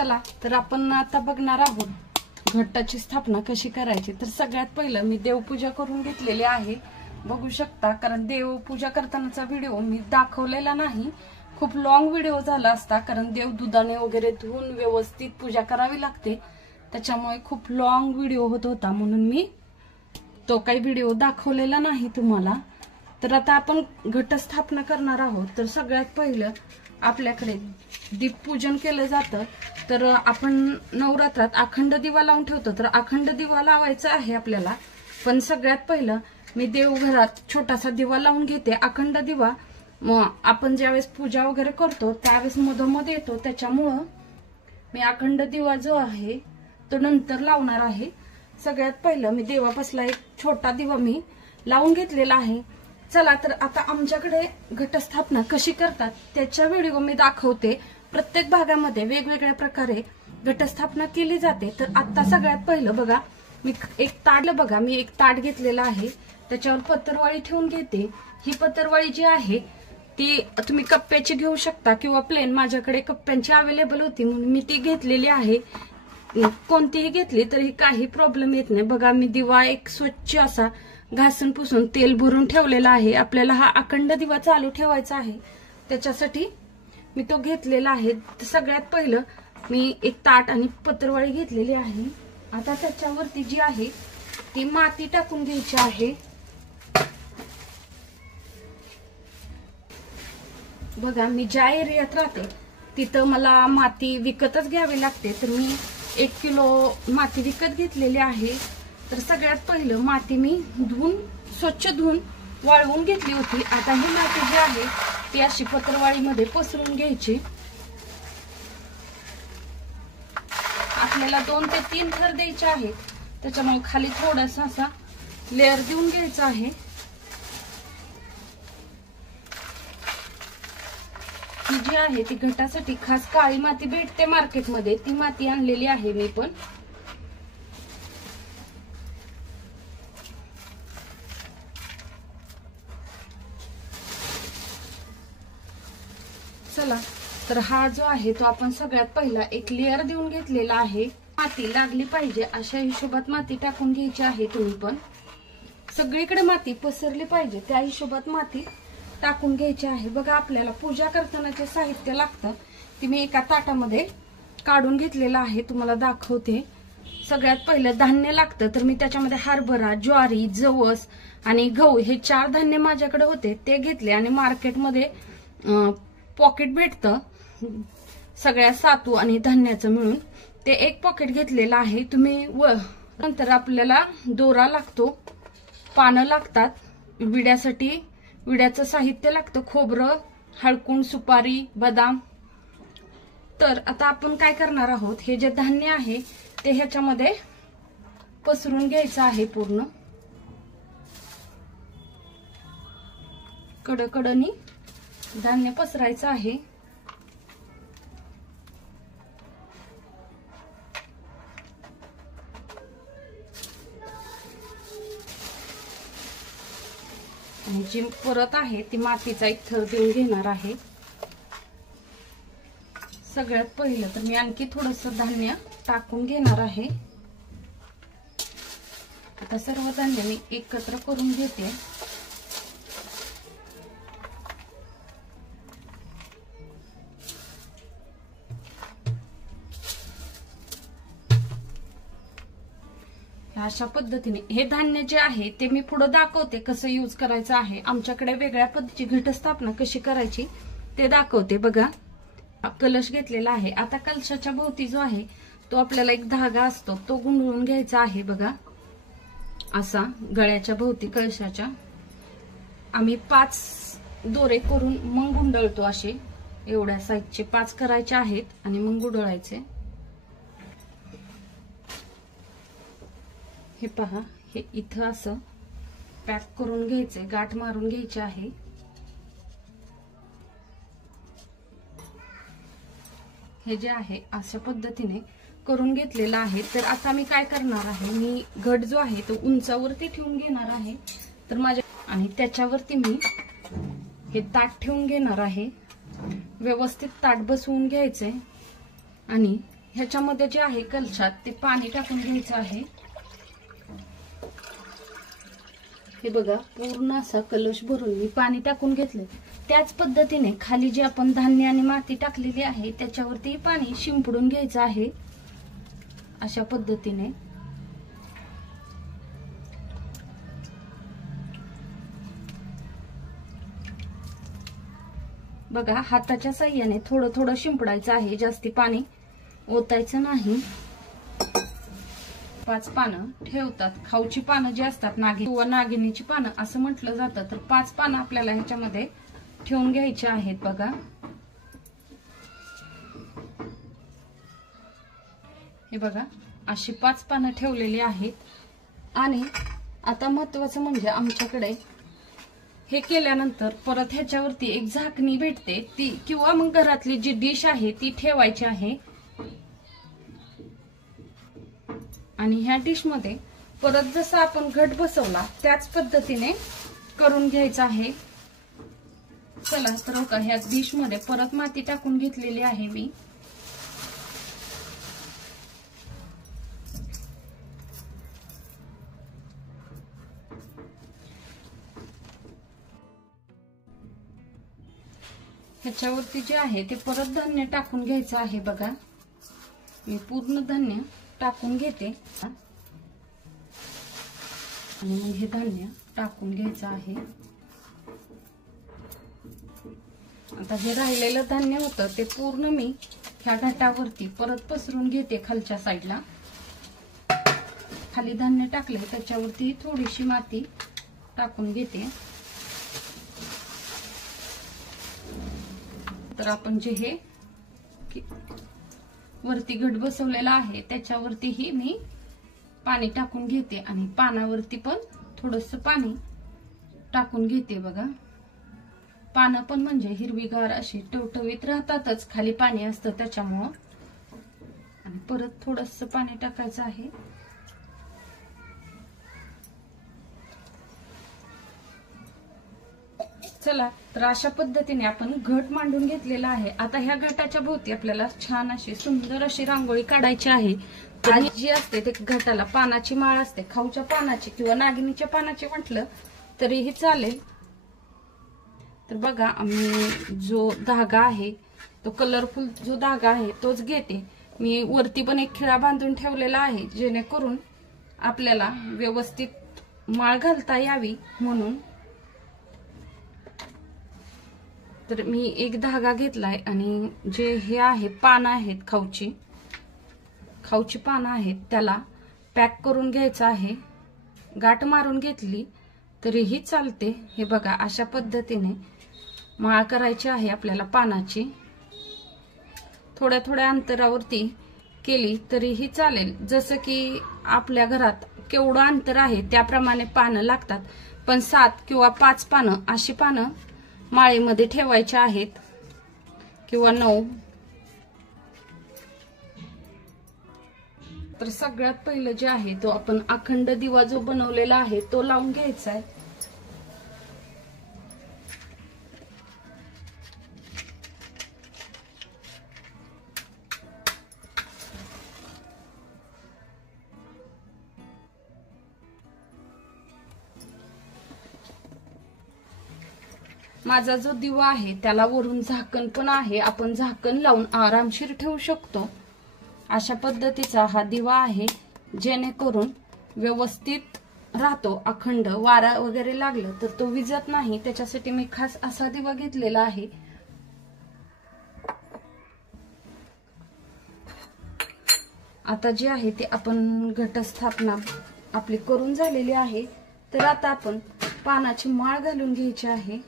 चला तर आपण आता बघणार आहोत घटाची स्थापना कशी करायची। तर सगळ्यात पहिलं मी देवपूजा करून घेतलेली आहे, बघू शकता। कारण देवपूजा करतानाचा व्हिडिओ मी दाखवलेला नाही, खूप लॉंग व्हिडिओ झाला असता, कारण देव दुधाने वगैरे धुवून व्यवस्थित पूजा करावी लागते, त्याच्यामुळे खूप लॉंग व्हिडिओ होत होता, म्हणून मी तो काही व्हिडिओ दाखवलेला नाही तुम्हाला। तर आता आपण घटस्थापना करणार आहोत। तर सगळ्यात पहिलं आपल्याकडे दीपपूजन केलं जातं। तर आपण नवरात्रात अखंड दिवा लावून ठेवतो, तर अखंड दिवा लावायचा आहे आपल्याला। पण सगळ्यात पहिलं मी देवघरात छोटासा दिवा लावून घेते, अखंड दिवा। मग आपण ज्यावेळेस पूजा वगैरे करतो त्यावेळेस मधोमध येतो, त्याच्यामुळं मी अखंड दिवा जो आहे तो नंतर लावणार आहे। सगळ्यात पहिलं मी देवापासला एक छोटा दिवा मी लावून घेतलेला आहे। चला तर आता आमच्याकडे घटस्थापना कशी करतात त्याचा व्हिडिओ मी दाखवते। प्रत्येक भागामध्ये वेगवेगळ्या प्रकारे घटस्थापना केली जाते। तर आता सगळ्यात पहिलं बघा, मी एक ताट घेतलेला आहे, त्याच्यावर पत्तरवाळी ठेवून घेते। ही पत्तरवाळी जी आहे ती तुम्ही कप्प्याची घेऊ शकता किंवा प्लेन, माझ्याकडे कप्प्यांची अवेलेबल होती म्हणून मी ती घेतलेली आहे। कोणतीही घेतली तरी काही प्रॉब्लेम येत नाही। बघा मी दिवा एक स्वच्छ असा घासून पुसून तेल भरून ठेवलेला आहे। आपल्याला हा अखंड दिवा चालू ठेवायचा आहे, त्याच्यासाठी मी तो घेतलेला आहे। सगळ्यात पहिलं मी एक ताट आणि पत्रवाळी घेतलेली आहे। आता त्याच्यावरती जी आहे ती माती टाकून घ्यायची आहे। बघा मी ज्या एरियात राहते तिथं मला माती विकतच घ्यावी लागते, तर मी 1 किलो माती विकत घेतलेली आहे। तर सगळ्यात पहिलं माती मी स्वच्छ धुवून वाळवून घेतली होती। आता ही माती जी आहे ती अशी पत्रवाळीमध्ये पसरून घ्यायची। आपल्याला 2 ते 3 थर द्यायचे आहे, त्याच्यामुळे खाली थोडासा असा लेअर देऊन घ्यायचा आहे। ही जी आहे ती घटासाठी खास काळी माती भेटते मार्केटमध्ये, ती माती आणलेली आहे मी पण। चला तर हा जो आहे तो आपण सगळ्यात पहिला एक लेअर देऊन घेतलेला आहे। माती लागली पाहिजे अशा हिशोबात माती टाकून घ्यायची आहे। तुम्ही पण सगळीकडे माती पसरली पाहिजे त्या हिशोबात माती टाकून घ्यायची आहे। बघा आपल्याला पूजा करताना जे साहित्य लागतं ते मी एका ताटामध्ये काढून घेतलेलं आहे, तुम्हाला दाखवते। सगळ्यात पहिलं धान्य लागतं, तर मी त्याच्यामध्ये हरभरा, ज्वारी, जवस आणि गहू हे 4 धान्य माझ्याकडे होते ते घेतले। आणि मार्केटमध्ये पॉकेट भेटतं सगळ्या सातू आणि धान्याचं मिळून, ते एक पॉकेट घेतलेलं आहे तुम्ही। नंतर आपल्याला दोरा लागतो, पानं लागतात, विड्याचं साहित्य लागतं, खोबरं, हळकुंड, सुपारी, बदाम। तर आता आपण काय करणार आहोत, हे जे धान्य आहे ते ह्याच्यामध्ये पसरून घ्यायचं आहे। पूर्ण कडकडनी धान्य पसरायचं आहे। आणि जी परत आहे ती मातीचा एक थर देऊन घेणार आहे। सगळ्यात पहिलं तर मी आणखी थोडंसं धान्य टाकून घेणार आहे। आता सर्व धान्य मी एकत्र करून घेते। अशा पद्धतीने हे धान्य जे आहे ते मी पुढे दाखवते कसं यूज करायचं आहे। आमच्याकडे वेगळ्या पद्धतीची घटस्थापना कशी करायची ते दाखवते। बघा कलश घेतलेला आहे। आता कलशाच्या भोवती जो आहे तो आपल्याला एक धागा असतो तो गुंडळून घ्यायचा आहे। बघा असा गळ्याच्या भोवती कलशाच्या आम्ही 5 दोरे करून मग गुंडळतो। असे एवढ्या साईजचे 5 करायचे आहेत आणि मग गुंडळायचे। हे पहा, हे इथं असं पॅक करून घ्यायचंय, गाठ मारून घ्यायची आहे। हे जे आहे अशा पद्धतीने करून घेतलेलं आहे। तर आता मी काय करणार आहे, मी घट जो आहे तो उंचावरती ठेवून घेणार आहे। तर माझ्या आणि त्याच्यावरती मी हे ताट ठेवून घेणार आहे। व्यवस्थित ताट बसवून घ्यायचंय आणि ह्याच्यामध्ये जे आहे कलशात ते पाणी टाकून घ्यायचं आहे। हे बघा पूर्ण असा कलश भरून मी पाणी टाकून घेतलं। त्याच पद्धतीने खाली जे आपण धान्य आणि माती टाकलेली आहे त्याच्यावरती पाणी शिंपडून घ्यायचं आहे अशा पद्धतीने। बघा हाताच्या साहाय्याने थोडं थोडं शिंपडायचं आहे, जास्ती पाणी ओतायचं नाही। 5 पानं ठेवतात, खाऊची पानं जी असतात नागिन किंवा नागिनीची पानं असं म्हटलं जातं, तर 5 पानं आपल्याला ह्याच्यामध्ये ठेवून घ्यायची आहेत। बघा हे बघा अशी 5 पानं ठेवलेली आहेत। आणि आता महत्वाचं म्हणजे आमच्याकडे हे केल्यानंतर परत ह्याच्यावरती एक झाकणी भेटते, ती किंवा मग घरातली जी डिश आहे ती ठेवायची आहे। आणि ह्या डिश मध्ये परत जसं आपण घट बसवला त्याच पद्धतीने करून घ्यायचं आहे। चला तर का ह्या डिश मध्ये परत माती टाकून घेतलेली आहे मी। ह्याच्यावरती जे आहे ते परत धान्य टाकून घ्यायचं आहे। बघा मी पूर्ण धान्य टाकून घेते आणि मग हे धान्य टाकून घ्यायचं आहे। आता हे राहिलेलं धान्य होतं ते पूर्ण मी ह्या घाटावरती परत पसरून घेते खालच्या साईडला। खाली धान्य टाकले त्याच्यावरती थोडीशी माती टाकून घेते। तर आपण जे हे वरती घट बसवलेला आहे त्याच्यावरतीही मी पाणी टाकून घेते आणि पानावरती पण थोडंसं पाणी टाकून घेते। बघा पानं पण म्हणजे हिरवीगार अशी टवटवीत राहतातच, खाली पाणी असतं त्याच्यामुळं। आणि परत थोडंसं पाणी टाकायचं आहे। चला तर अशा पद्धतीने आपण घट मांडून घेतलेला आहे। आता ह्या घटाच्या भोवती आपल्याला छान अशी सुंदर अशी रांगोळी काढायची आहे। आणि जी असते ते घटाला पानाची माळ असते, खाऊच्या पानाची किंवा नागिनीच्या पानाची म्हटलं तरीही चालेल। तर बघा आम्ही जो धागा आहे तो कलरफुल जो धागा आहे तोच घेते मी। वरती पण एक खिळा बांधून ठेवलेला आहे जेणेकरून आपल्याला व्यवस्थित माळ घालता यावी म्हणून। तर मी एक धागा घेतलाय आणि जे हे आहे पानं आहेत खाऊची पानं आहेत त्याला पॅक करून घ्यायचं आहे। गाठ मारून घेतली तरीही चालते। हे बघा अशा पद्धतीने माळ करायची आहे आपल्याला पानाची। थोड्या थोड्या अंतरावरती केली तरीही चालेल, जसं की आपल्या घरात केवढं अंतर आहे त्याप्रमाणे पानं लागतात। पण 7 किंवा 5 पानं अशी पानं माळेमध्ये ठेवायचे आहेत किंवा 9। तर सगळ्यात पहिलं जे आहे तो आपण अखंड दिवा जो बनवलेला आहे तो लावून घ्यायचा आहे। माझा जो दिवा आहे त्याला वरून झाकण पण आहे, आपण झाकण लावून आरामशीर ठेवू शकतो। अशा पद्धतीचा हा दिवा आहे जेणेकरून व्यवस्थित राहतो, अखंड। वारा वगैरे लागलं तर तो विझत नाही, त्याच्यासाठी मी खास असा दिवा घेतलेला आहे। आता जे आहे ते आपण घटस्थापना आपली करून झालेली आहे। तर आता आपण पानाची माळ घालून घ्यायची आहे।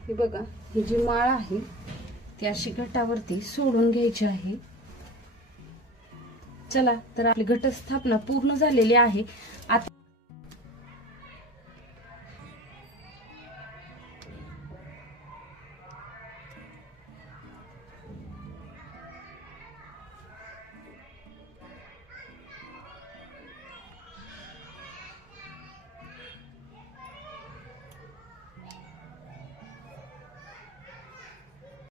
हे बघा ही जी माळ आहे ती अशी घटावरती सोडून घ्यायची आहे। चला तर आपली घटस्थापना पूर्ण झालेली आहे। आता